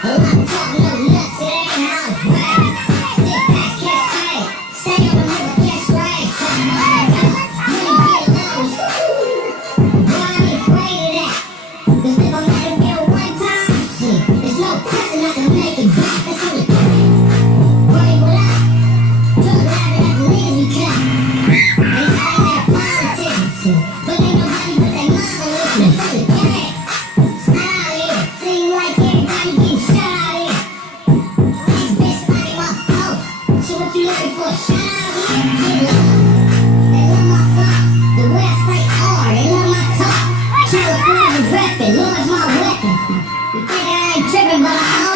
I'm not talking no nuts, it ain't how I brag. Sit back, kiss tight, stay on the nigga, guess right. Money get lost, boy, I ain't afraid of that. Cause if I let it go one time, there's no question I can make it back. That's only brain without, drug rabbit at the niggas we clap. They say they're politics, but ain't nobody but they mama listening. That's only gang. Style here, seem like everybody getting shot out here. These bitch like my hoe. So what you looking for? Shot out here? Get love. They love my flow. The way I fight hard, they love my talk. California reppin', Lord's my weapon. You think I ain't trippin', but I